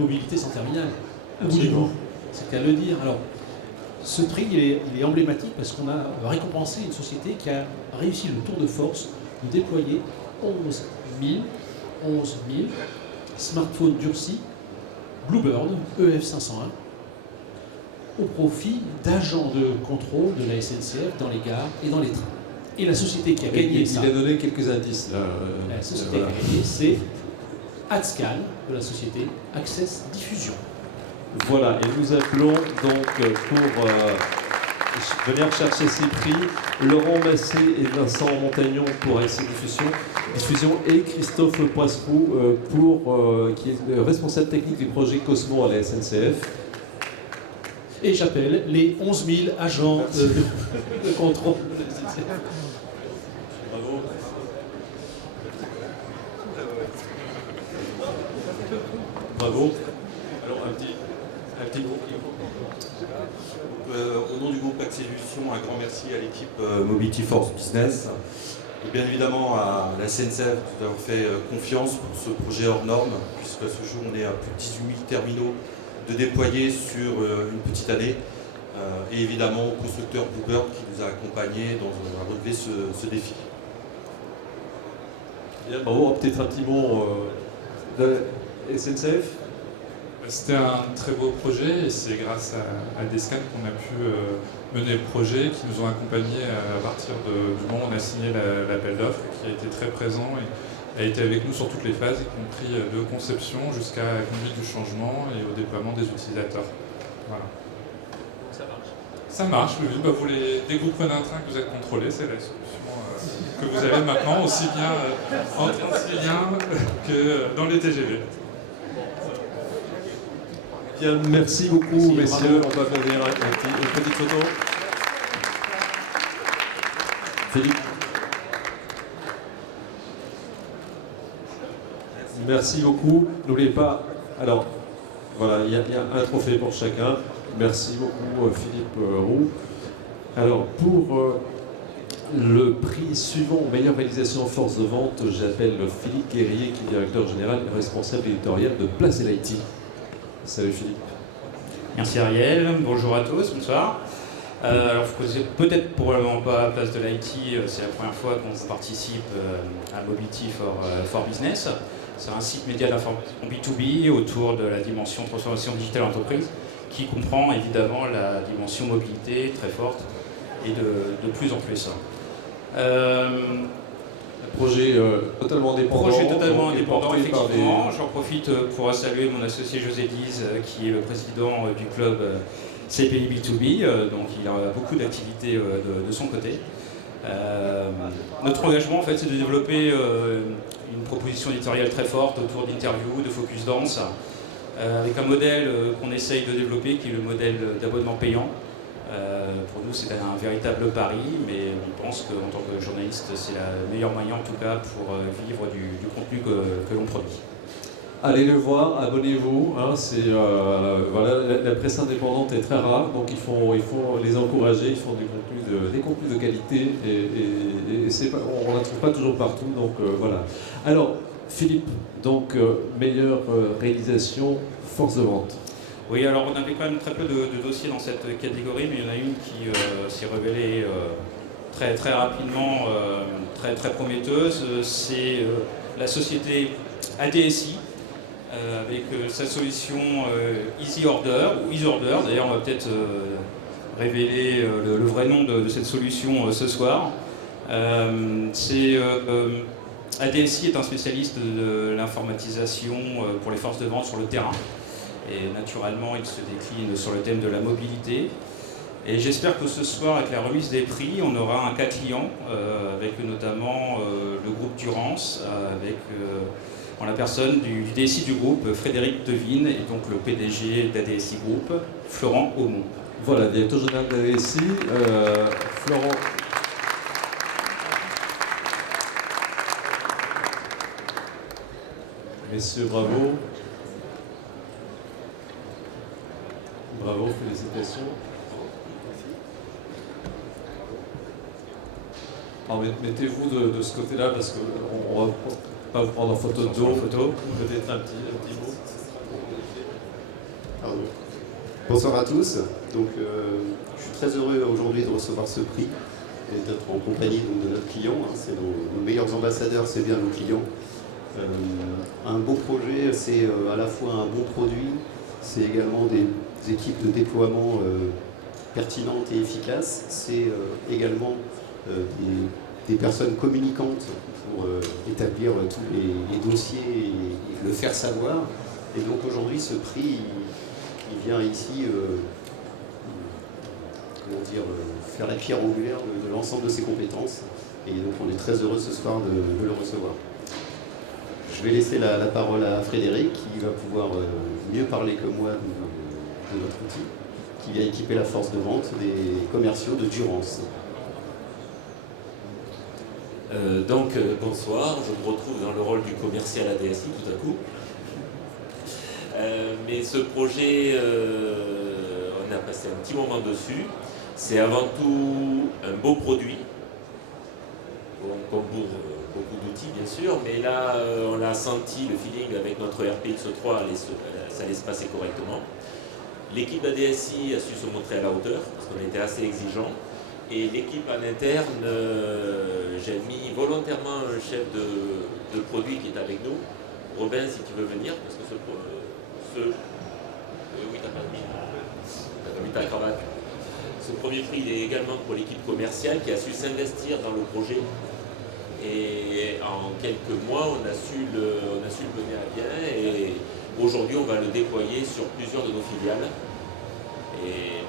mobilité sans terminal. Absolument. C'est qu'à le dire. Alors, ce prix, il est emblématique parce qu'on a récompensé une société qui a réussi le tour de force de déployer 11 000 smartphones durcis Bluebird EF501 au profit d'agents de contrôle de la SNCF dans les gares et dans les trains. Et la société qui a gagné ça... Il a donné quelques indices. Là, la société qui a gagné, c'est Adscal, de la société Access Diffusion. Voilà, et nous appelons donc pour venir chercher ces prix Laurent Massé et Vincent Montagnon pour Access Diffusion et Christophe Poisseroux qui est le responsable technique du projet Cosmo à la SNCF. Et j'appelle les 11 000 agents de contrôle de la SNCF. Bravo. Bravo. Alors un petit mot. Au nom du groupe Access Diffusion, un grand merci à l'équipe Mobility Force Business et bien évidemment à la SNCF d'avoir fait confiance pour ce projet hors norme, puisque ce jour on est à plus de 18 000 terminaux de déployer sur une petite année, et évidemment au constructeur Bluebird qui nous a accompagnés à relever ce défi. Bien, bravo, peut-être un petit mot de la SNCF. C'était un très beau projet et c'est grâce à Descan qu'on a pu mener le projet, qui nous ont accompagnés à partir du moment où on a signé l'appel d'offres, qui a été très présent et a été avec nous sur toutes les phases, y compris de conception jusqu'à la conduite du changement et au déploiement des utilisateurs. Voilà. Ça marche. Ça marche, oui. Bah, dès que vous prenez un train que vous êtes contrôlé, c'est la solution que vous avez maintenant, aussi bien en Transilien que dans les TGV. Bien, merci beaucoup, messieurs. On va venir une petite photo. Philippe. Merci beaucoup. N'oubliez pas, alors, voilà, il y a un trophée pour chacun. Merci beaucoup, Philippe Roux. Alors, pour le prix suivant, meilleure réalisation en force de vente, j'appelle Philippe Guerrier, qui est directeur général et responsable éditorial de Place et l'IT. Salut Philippe. Merci Ariel, bonjour à tous, bonsoir. Alors vous connaissez peut-être probablement pas Place de l'IT, c'est la première fois qu'on participe à Mobility for Business. C'est un site média d'information B2B autour de la dimension transformation digitale entreprise qui comprend évidemment la dimension mobilité très forte et de plus en plus. Projet totalement indépendant. Projet totalement indépendant, effectivement. Des... J'en profite pour saluer mon associé José Diz, qui est le président du club CPI B2B. Donc il a beaucoup d'activités de son côté. Notre engagement, en fait, c'est de développer une proposition éditoriale très forte autour d'interviews, de focus dance, avec un modèle qu'on essaye de développer, qui est le modèle d'abonnement payant. Pour nous, c'est un véritable pari, mais on pense qu'en tant que journaliste, c'est le meilleur moyen, en tout cas, pour vivre du contenu que l'on produit. Allez le voir, abonnez-vous. Hein, voilà, la presse indépendante est très rare, donc il faut les encourager. Ils font des contenus de qualité et on ne la trouve pas toujours partout. Donc voilà. Alors, Philippe, donc meilleure réalisation, force de vente. Oui, alors on avait quand même très peu de dossiers dans cette catégorie, mais il y en a une qui s'est révélée très, très rapidement, très, très prometteuse. C'est la société ADSI, avec sa solution Easy Order, ou Easy Order. D'ailleurs, on va peut-être révéler le vrai nom de cette solution ce soir. ADSI est un spécialiste de l'informatisation pour les forces de vente sur le terrain. Et naturellement, il se décline sur le thème de la mobilité. Et j'espère que ce soir, avec la remise des prix, on aura un cas client, avec notamment le groupe Durance, avec en la personne du DSI du groupe, Frédéric Devine, et donc le PDG d'ADSI Group, Florent Aumont. Voilà, directeur général d'ADSI, Florent. Messieurs, bravo. Bravo, félicitations. Alors, mettez-vous de ce côté-là parce qu'on va pas vous prendre en photo de dos. Peut-être un petit mot. Pardon. Bonsoir à tous. Donc, je suis très heureux aujourd'hui de recevoir ce prix et d'être en compagnie donc, de notre client. Hein. C'est nos meilleurs ambassadeurs, c'est bien nos clients. Un beau projet, c'est à la fois un bon produit, c'est également des équipes de déploiement pertinentes et efficaces. C'est également des personnes communicantes pour établir tous les dossiers et le faire savoir. Et donc aujourd'hui, ce prix, il vient ici faire la pierre angulaire de l'ensemble de ses compétences. Et donc on est très heureux ce soir de le recevoir. Je vais laisser la parole à Frédéric, qui va pouvoir mieux parler que moi de notre outil, qui vient équiper la force de vente des commerciaux de Durance. Bonsoir, je me retrouve dans le rôle du commercial ADSI tout à coup. Mais ce projet, on a passé un petit moment dessus. C'est avant tout un beau produit, comme pour beaucoup d'outils bien sûr, mais là on a senti le feeling avec notre RPX3, ça allait se passer correctement. L'équipe d'ADSI a su se montrer à la hauteur, parce qu'on était assez exigeant. Et l'équipe en interne, j'ai mis volontairement un chef de produit qui est avec nous. Robin, si tu veux venir, parce que oui, t'as pas mis ta cravate. Ce premier prix, il est également pour l'équipe commerciale qui a su s'investir dans le projet. Et en quelques mois, on a su le mener à bien. Et aujourd'hui, on va le déployer sur plusieurs de nos filiales. Et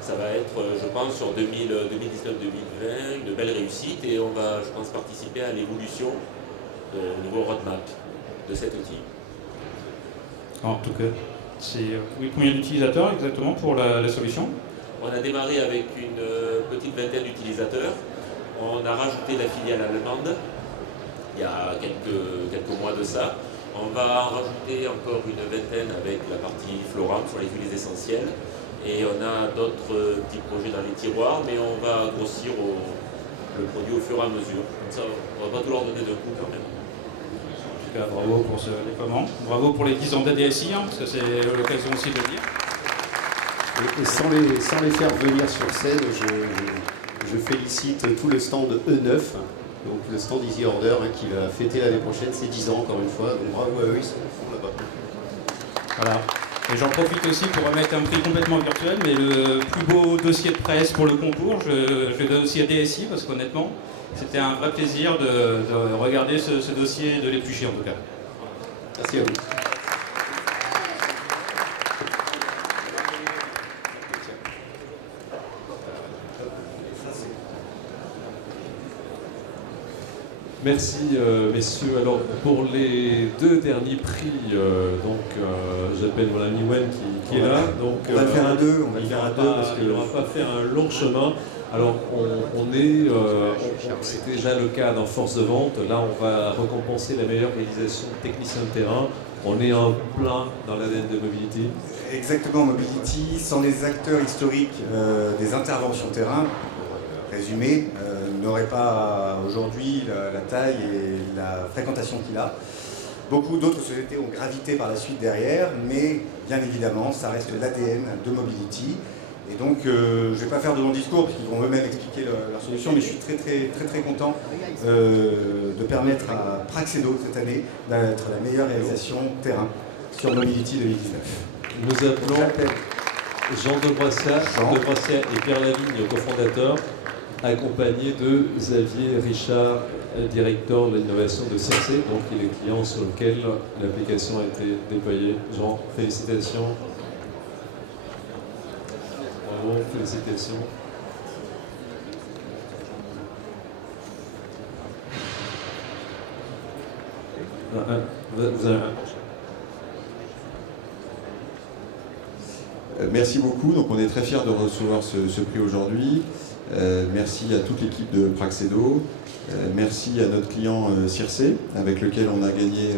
ça va être, je pense, sur 2019-2020, une belle réussite. Et on va, je pense, participer à l'évolution au niveau roadmap de cet outil. En tout cas, c'est combien d'utilisateurs exactement pour la solution? On a démarré avec une petite vingtaine d'utilisateurs. On a rajouté la filiale allemande il y a quelques mois de ça. On va en rajouter encore une vingtaine avec la partie Floram sur les huiles essentielles. Et on a d'autres petits projets dans les tiroirs, mais on va grossir le produit au fur et à mesure. Comme ça, on ne va pas tout leur donner d'un coup quand même. En tout cas, bravo pour ce déploiement. Bravo pour les 10 ans d'ADSI, parce que c'est l'occasion aussi de le dire. Et sans les faire venir sur scène, je félicite tout le stand E9, donc le stand Easy Order, hein, qui va fêter l'année prochaine ses 10 ans encore une fois. Donc bravo à eux, ils sont là-bas. Voilà. Et j'en profite aussi pour remettre un prix complètement virtuel, mais le plus beau dossier de presse pour le concours, je le donne aussi à DSI, parce qu'honnêtement, c'était un vrai plaisir de regarder ce dossier et de l'éplucher en tout cas. Merci à vous. Merci messieurs. Alors pour les deux derniers prix, j'appelle mon ami Wen qui est là. Donc, on va faire un 2, parce qu'il n'aura pas fait un long chemin. Alors c'est déjà le cas dans Force de Vente. Là on va récompenser la meilleure réalisation de technicien de terrain. On est en plein dans l'ADN de Mobility. Exactement, Mobility, sans les acteurs historiques des interventions terrain, résumé, n'aurait pas aujourd'hui la taille et la fréquentation qu'il a. Beaucoup d'autres sociétés ont gravité par la suite derrière, mais bien évidemment, ça reste l'ADN de Mobility. Et donc, je ne vais pas faire de long discours, parce qu'ils vont eux-mêmes expliquer leur solution, mais je suis très content de permettre à Praxedo cette année d'être la meilleure réalisation terrain sur Mobility 2019. Nous appelons Jean de Broissia et Pierre Lavigne, cofondateurs, accompagné de Xavier Richard, directeur de l'innovation de CRC, donc il est client sur lequel l'application a été déployée. Jean, félicitations. Bravo, félicitations. Vous avez un... Merci beaucoup. Donc on est très fiers de recevoir ce prix aujourd'hui. Merci à toute l'équipe de Praxedo. Merci à notre client Circe, avec lequel on a gagné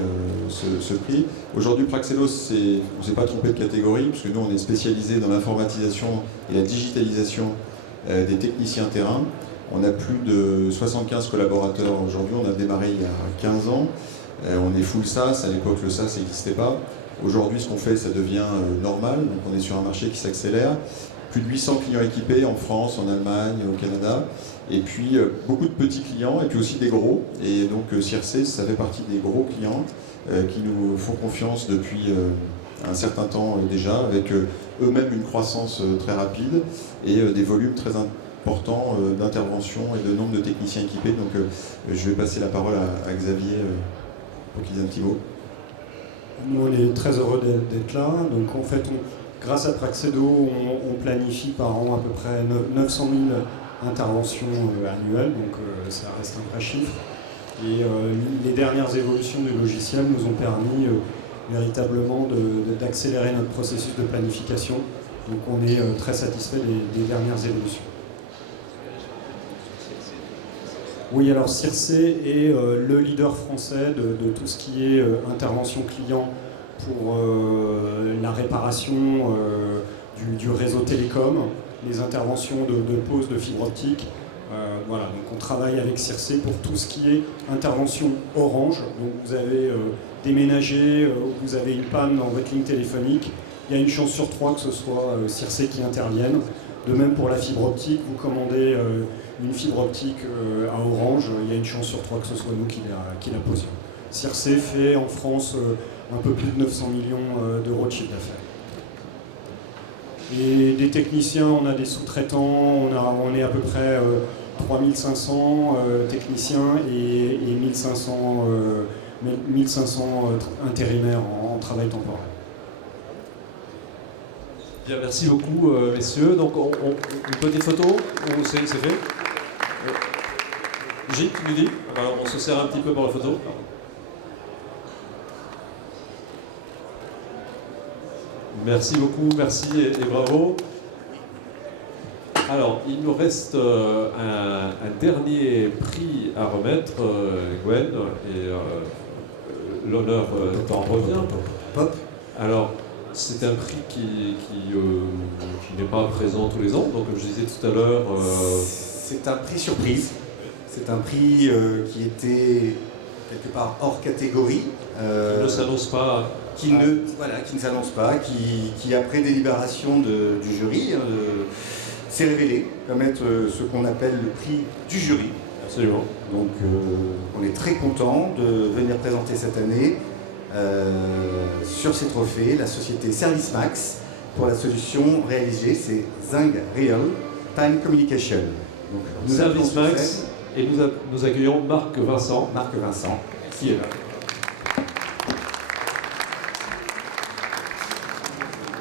ce prix. Aujourd'hui, Praxedo, on ne s'est pas trompé de catégorie, puisque nous, on est spécialisé dans l'informatisation et la digitalisation des techniciens terrain. On a plus de 75 collaborateurs aujourd'hui. On a démarré il y a 15 ans. On est full SaaS. À l'époque, le SaaS n'existait pas. Aujourd'hui, ce qu'on fait, ça devient normal. Donc on est sur un marché qui s'accélère. Plus de 800 clients équipés en France, en Allemagne, au Canada. Et puis beaucoup de petits clients et puis aussi des gros. Et donc Circe, ça fait partie des gros clients qui nous font confiance depuis un certain temps déjà, avec eux-mêmes une croissance très rapide et des volumes très importants d'intervention et de nombre de techniciens équipés. Donc je vais passer la parole à Xavier pour qu'il dise un petit mot. Nous, on est très heureux d'être là. Donc en fait, grâce à Praxedo, on planifie par an à peu près 900 000 interventions annuelles, donc ça reste un vrai chiffre. Et les dernières évolutions du logiciel nous ont permis véritablement d'accélérer notre processus de planification. Donc on est très satisfait des dernières évolutions. Oui, alors Circe est le leader français de tout ce qui est intervention client pour la réparation du réseau télécom, les interventions de pose de fibre optique. Voilà, donc on travaille avec Circe pour tout ce qui est intervention Orange. Donc vous avez déménagé, vous avez une panne dans votre ligne téléphonique, il y a une chance sur 3 que ce soit Circe qui intervienne. De même pour la fibre optique, vous commandez une fibre optique à Orange, il y a une chance sur 3 que ce soit nous qui la posions. Circe fait en France un peu plus de 900 millions d'euros de chiffre d'affaires. Et des techniciens, on a des sous-traitants, on est à peu près 3500 techniciens et 1500 intérimaires en travail temporaire. Bien, merci beaucoup, messieurs. Donc, une petite photo, c'est fait. Gilles, tu nous dis? Alors, on se sert un petit peu pour la photo. Merci beaucoup, merci et bravo. Alors, il nous reste un dernier prix à remettre, Gwen, et l'honneur t'en revient. Pop. Alors, c'est un prix qui n'est pas présent tous les ans, donc comme je disais tout à l'heure... C'est un prix surprise. C'est un prix qui était quelque part hors catégorie. Qui ne s'annonce pas... Qui ne s'annonce pas, qui après délibération du jury, s'est révélé comme être ce qu'on appelle le prix du jury. Absolument. Donc on est très content de venir présenter cette année sur ces trophées la société ServiceMax pour la solution réalisée, c'est Zing Real Time Communication. Donc, ServiceMax, et nous accueillons Marc Vincent. Marc Vincent, qui est là.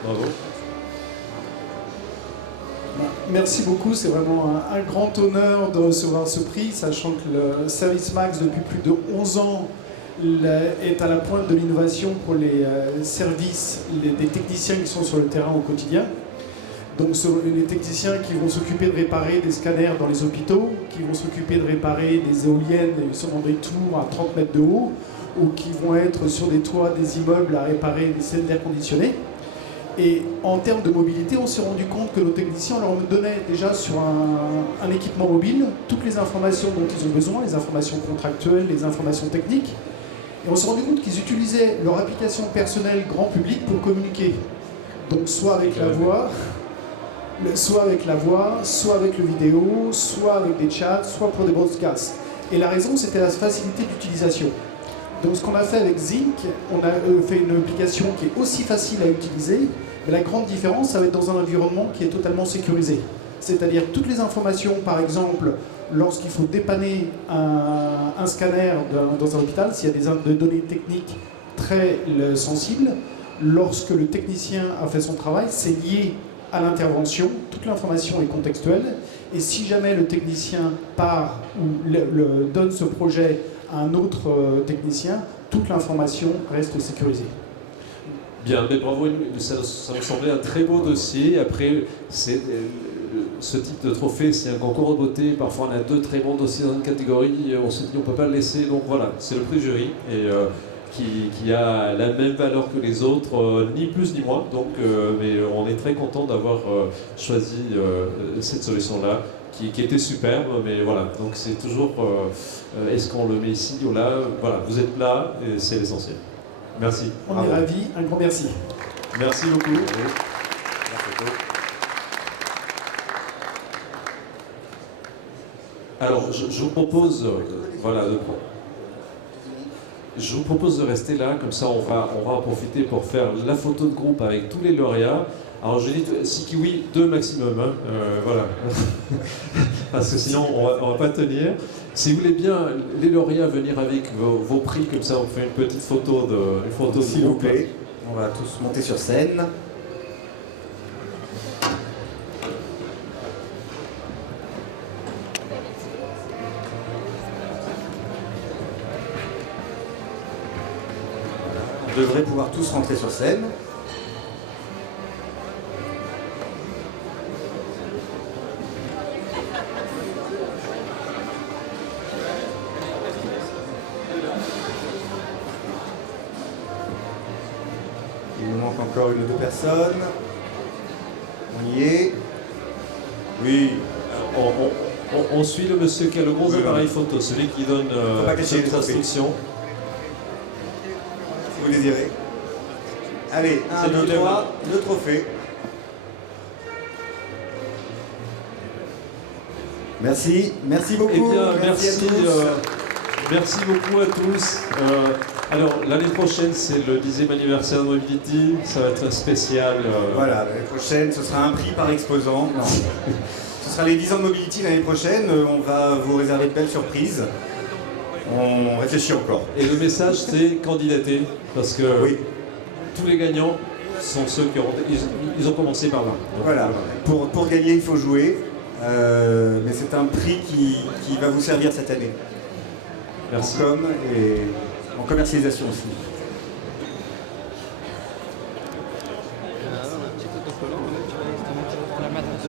Bravo. Merci beaucoup, c'est vraiment un grand honneur de recevoir ce prix, sachant que le ServiceMax, depuis plus de 11 ans, est à la pointe de l'innovation pour les services des techniciens qui sont sur le terrain au quotidien. Donc les techniciens qui vont s'occuper de réparer des scanners dans les hôpitaux, qui vont s'occuper de réparer des éoliennes sur des tours à 30 mètres de haut, ou qui vont être sur des toits des immeubles à réparer des systèmes d'air conditionné. Et en termes de mobilité, on s'est rendu compte que nos techniciens leur donnaient déjà sur un équipement mobile toutes les informations dont ils ont besoin, les informations contractuelles, les informations techniques. Et on s'est rendu compte qu'ils utilisaient leur application personnelle grand public pour communiquer. Donc soit avec la voix, soit avec le vidéo, soit avec des chats, soit pour des broadcasts. Et la raison, c'était la facilité d'utilisation. Donc ce qu'on a fait avec Zinc, on a fait une application qui est aussi facile à utiliser, mais la grande différence, ça va être dans un environnement qui est totalement sécurisé. C'est-à-dire toutes les informations, par exemple, lorsqu'il faut dépanner un scanner dans un hôpital, s'il y a des données techniques très sensibles, lorsque le technicien a fait son travail, c'est lié à l'intervention, toute l'information est contextuelle, et si jamais le technicien part ou donne ce projet à un autre technicien, toute l'information reste sécurisée. Bien, mais bravo, ça me semblait un très beau dossier. Après, ce type de trophée, c'est un concours de beauté. Parfois, on a 2 très bons dossiers dans une catégorie. On se dit, on ne peut pas le laisser. Donc voilà, c'est le prix jury et qui a la même valeur que les autres, ni plus ni moins. Donc, mais on est très content d'avoir choisi cette solution-là, qui était superbe. Mais voilà, donc c'est toujours, est-ce qu'on le met ici ou là? Voilà, vous êtes là et c'est l'essentiel. Merci. On est ravis. Un grand merci. Merci beaucoup. Alors, je vous propose, voilà, je vous propose de rester là, comme ça on va en profiter pour faire la photo de groupe avec tous les lauréats. Alors je dis Sikiwi 2 maximum, hein, voilà, parce que sinon on va pas tenir. Si vous voulez bien, les lauréats, venir avec vos prix, comme ça on fait une petite photo de groupe. S'il vous plaît, on va tous monter sur scène. On devrait pouvoir tous rentrer sur scène. Il nous manque encore une ou deux personnes. On y est. Oui. On suit le monsieur qui a le gros appareil photo, celui qui donne les instructions. Si vous désirez. Allez, 1, 2, 3, le trophée. Merci, merci beaucoup. Eh bien, merci merci beaucoup à tous. Alors, l'année prochaine, c'est le 10e anniversaire de Mobility. Ça va être un spécial. Voilà, l'année prochaine, ce sera un prix par exposant. Non. Ce sera les 10 ans de Mobility l'année prochaine. On va vous réserver de belles surprises. On réfléchit encore. Et le message, c'est candidater. Parce que tous les gagnants sont ceux qui ils ont commencé par là. Donc, voilà. Pour gagner, il faut jouer. Mais c'est un prix qui va vous servir cette année. Merci. En com et en commercialisation aussi.